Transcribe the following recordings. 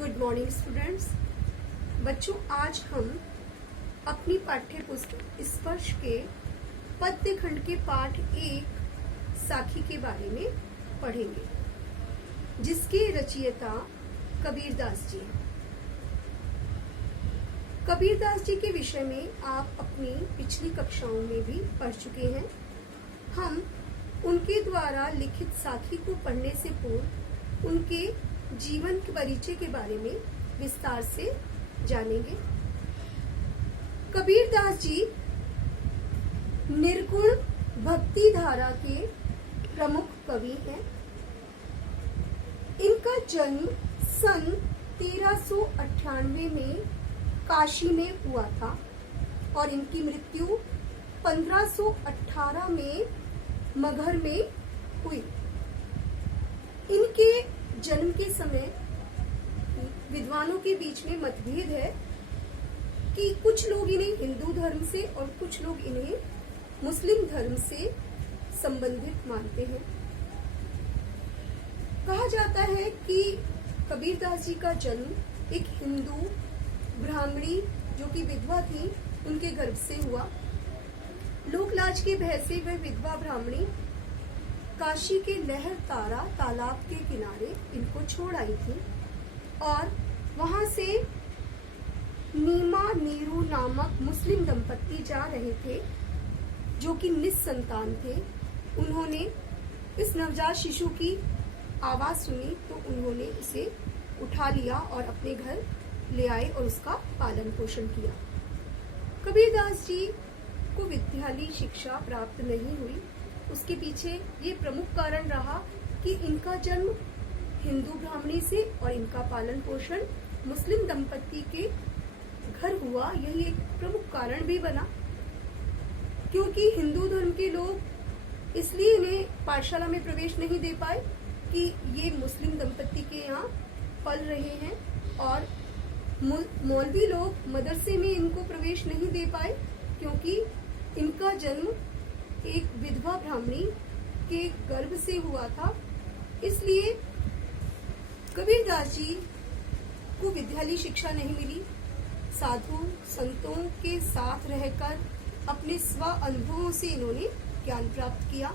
Good morning students. बच्चों, आज हम अपनी पाठ्य पुस्तक स्पर्श के पद्य खंड के पाठ 1 साखी के बारे में पढ़ेंगे, जिसके रचयिता कबीरदास जी हैं। कबीरदास जी के विषय में आप अपनी पिछली कक्षाओं में भी पढ़ चुके हैं। हम उनके द्वारा लिखित साखी को पढ़ने से पूर्व उनके जीवन के परिचय के बारे में विस्तार से जानेंगे। कबीरदास जी निर्गुण भक्ति धारा के प्रमुख कवि हैं। इनका जन्म सन 1398 में काशी में हुआ था और इनकी मृत्यु 1518 में मगहर में हुई। इनके जन्म के समय विद्वानों के बीच में मतभेद है कि कुछ लोग इन्हें हिंदू धर्म से और कुछ लोग इन्हें मुस्लिम धर्म से संबंधित मानते हैं। कहा जाता है कि कबीरदास जी का जन्म एक हिंदू ब्राह्मणी जो कि विधवा थी उनके गर्भ से हुआ। लोकलाज के भय से वह विधवा ब्राह्मणी काशी के लहर तारा तालाब के किनारे इनको छोड़ आई थी और वहां से नीमा नीरू नामक मुस्लिम दंपत्ति जा रहे थे जो कि निसंतान थे। उन्होंने इस नवजात शिशु की आवाज सुनी तो उन्होंने उसे उठा लिया और अपने घर ले आए और उसका पालन पोषण किया। कबीरदास जी को विद्यालयी शिक्षा प्राप्त नहीं हुई। उसके पीछे ये प्रमुख कारण रहा कि इनका जन्म हिंदू ब्राह्मणी से और इनका पालन पोषण मुस्लिम दंपत्ति के घर हुआ। यही एक प्रमुख कारण भी बना, क्योंकि हिंदू धर्म के लोग इसलिए इन्हें पाठशाला में प्रवेश नहीं दे पाए कि ये मुस्लिम दंपत्ति के यहाँ पल रहे हैं, और मौलवी लोग मदरसे में इनको प्रवेश नहीं दे पाए क्योंकि इनका जन्म एक विधवा ब्राह्मणी के गर्भ से हुआ था। इसलिए कबीरदास जी को विद्यालयी शिक्षा नहीं मिली। साधु संतों के साथ रहकर अपने स्व अनुभवों से इन्होंने ज्ञान प्राप्त किया।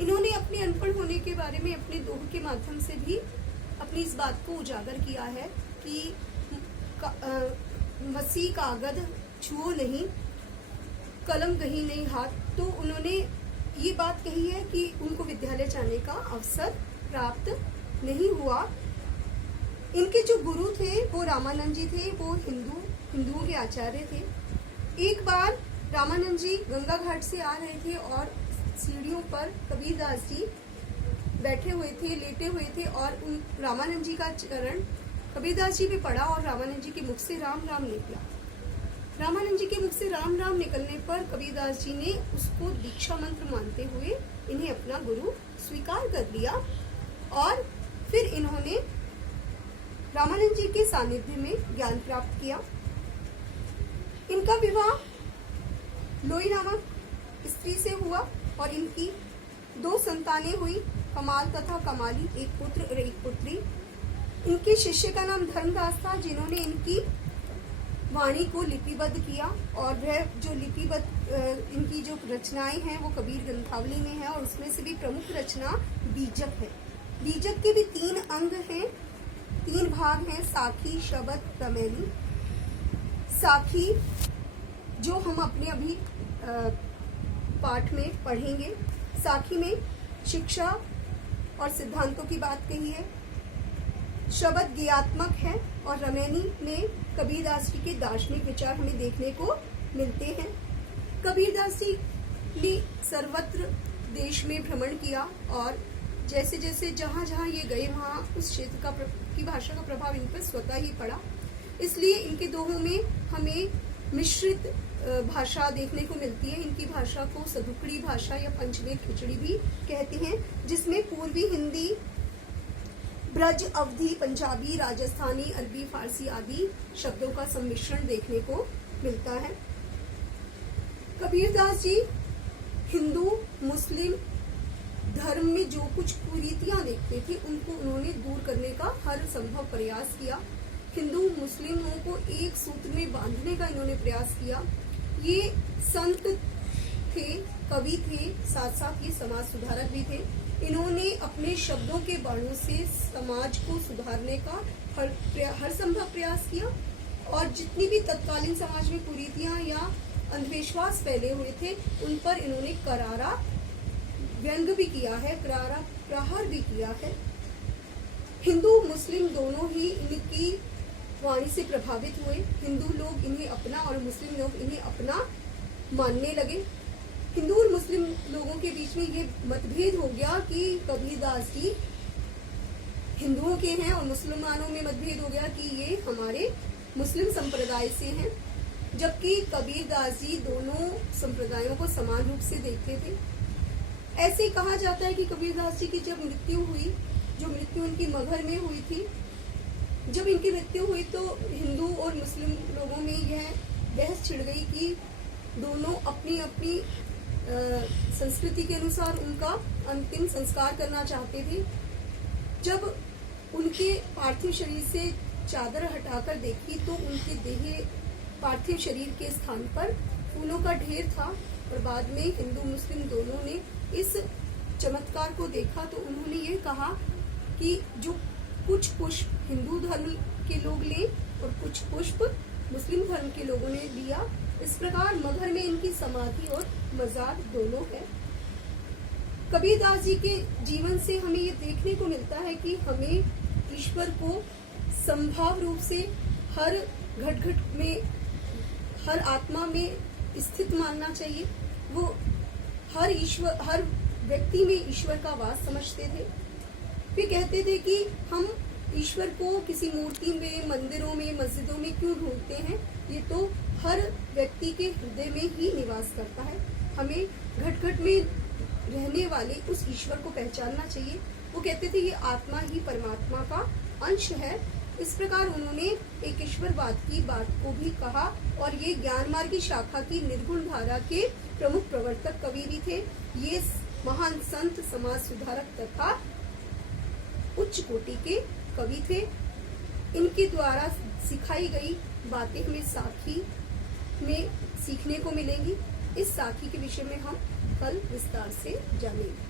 इन्होंने अपने अनपढ़ होने के बारे में अपने दोह के माध्यम से भी अपनी इस बात को उजागर किया है कि मसीह कागज छुओ नहीं, कलम कहीं नहीं हाथ। तो उन्होंने ये बात कही है कि उनको विद्यालय जाने का अवसर प्राप्त नहीं हुआ। इनके जो गुरु थे वो रामानंद जी थे। वो हिंदुओं के आचार्य थे। एक बार रामानंद जी गंगा घाट से आ रहे थे और सीढ़ियों पर कबीरदास जी बैठे हुए थे, लेटे हुए थे, और उन रामानंद जी का चरण कबीरदास जी पे पड़ा और रामानंद जी के मुख से राम राम निकला। रामानंद जी के मुख से राम राम निकलने पर कबीरदास जी ने उसको दीक्षा मंत्र मानते हुए इन्हें अपना गुरु स्वीकार कर लिया और फिर इन्होंने रामानंद जी के सानिध्य में ज्ञान प्राप्त किया। इनका विवाह लोई नामक स्त्री से हुआ और इनकी 2 संतानें हुई, कमाल तथा कमाली, एक पुत्र और एक पुत्री। इनके शिष्य का नाम धर्मदास था, जिन्होंने इनकी वाणी को लिपिबद्ध किया, और वह जो लिपिबद्ध इनकी जो रचनाएं हैं वो कबीर ग्रंथावली में है, और उसमें से भी प्रमुख रचना बीजक है। बीजक के भी 3 अंग हैं, 3 भाग हैं, साखी, शबद, रमैनी। साखी जो हम अपने अभी पाठ में पढ़ेंगे, साखी में शिक्षा और सिद्धांतों की बात कही है। शबद ज्ञात्मक है और रमैनी में कबीरदास जी के दार्शनिक विचार हमें देखने को मिलते हैं। कबीरदास जी ने सर्वत्र देश में भ्रमण किया और जैसे जैसे जहाँ जहाँ ये गए वहाँ उस क्षेत्र की भाषा का प्रभाव इन पर स्वतः ही पड़ा। इसलिए इनके दोहों में हमें मिश्रित भाषा देखने को मिलती है। इनकी भाषा को सदुकड़ी भाषा या पंचमेल खिचड़ी भी कहते हैं, जिसमें पूर्वी हिंदी, ब्रज, अवधी, पंजाबी, राजस्थानी, अरबी, फारसी आदि शब्दों का सम्मिश्रण देखने को मिलता है। कबीरदास जी हिंदू, मुस्लिम धर्म में जो कुछ कुरीतियां देखते थे उनको उन्होंने दूर करने का हर संभव प्रयास किया। हिंदू मुस्लिमों को एक सूत्र में बांधने का इन्होंने प्रयास किया। ये संत थे, कवि थे, साथ साथ ये समाज सुधारक भी थे। इन्होंने अपने शब्दों के बाणों से समाज को सुधारने का हर संभव प्रयास किया और जितनी भी तत्कालीन समाज में कुरीतियां या अंधविश्वास फैले हुए थे उन पर इन्होंने करारा व्यंग भी किया है, करारा प्रहार भी किया है। हिंदू मुस्लिम दोनों ही इनकी वाणी से प्रभावित हुए। हिंदू लोग इन्हें अपना और मुस्लिम लोग इन्हें अपना मानने लगे। हिंदू और मुस्लिम लोगों के बीच में ये मतभेद हो गया कि कबीरदास जी हिंदुओं के हैं और मुसलमानों में मतभेद हो गया कि ये हमारे मुस्लिम संप्रदाय से हैं, जबकि कबीरदास जी दोनों संप्रदायों को समान रूप से देखते थे। ऐसे ही कहा जाता है कि कबीरदास जी की जब मृत्यु हुई, जो मृत्यु उनकी मगहर में हुई थी, जब इनकी मृत्यु हुई तो हिंदू और मुस्लिम लोगों में यह बहस छिड़ गई कि दोनों अपनी अपनी संस्कृति के अनुसार उनका अंतिम संस्कार करना चाहते थे। जब उनके पार्थिव शरीर से चादर हटाकर देखी तो उनके देह पार्थिव शरीर के स्थान पर फूलों का ढेर था और बाद में हिंदू मुस्लिम दोनों ने इस चमत्कार को देखा तो उन्होंने ये कहा कि जो कुछ पुष्प हिंदू धर्म के लोग लें और कुछ पुष्प मुस्लिम धर्म के लोगों ने लिया। इस प्रकार मगहर में इनकी समाधि और मजार दोनों है। कबीरदास जी के जीवन से हमें ये देखने को मिलता है कि हमें ईश्वर को संभाव रूप से हर घट घट में, हर आत्मा में स्थित मानना चाहिए। वो हर व्यक्ति में ईश्वर का वास समझते थे। वे कहते थे कि हम ईश्वर को किसी मूर्ति में, मंदिरों में, मस्जिदों में क्यों ढूंढते हैं, ये तो हर व्यक्ति के हृदय में ही निवास करता है। हमें घट घट में रहने वाले उस ईश्वर को पहचानना चाहिए। वो कहते थे ये आत्मा ही परमात्मा का अंश है। इस प्रकार उन्होंने एक ईश्वरवाद की बात को भी कहा और ये ज्ञान मार्ग की शाखा की निर्गुण धारा के प्रमुख प्रवर्तक कवि भी थे। ये महान संत, समाज सुधारक तथा उच्च कोटि के कवि थे। इनके द्वारा सिखाई गई बातें हमें साखी में सीखने को मिलेंगी। इस साखी के विषय में हम कल विस्तार से जानेंगे।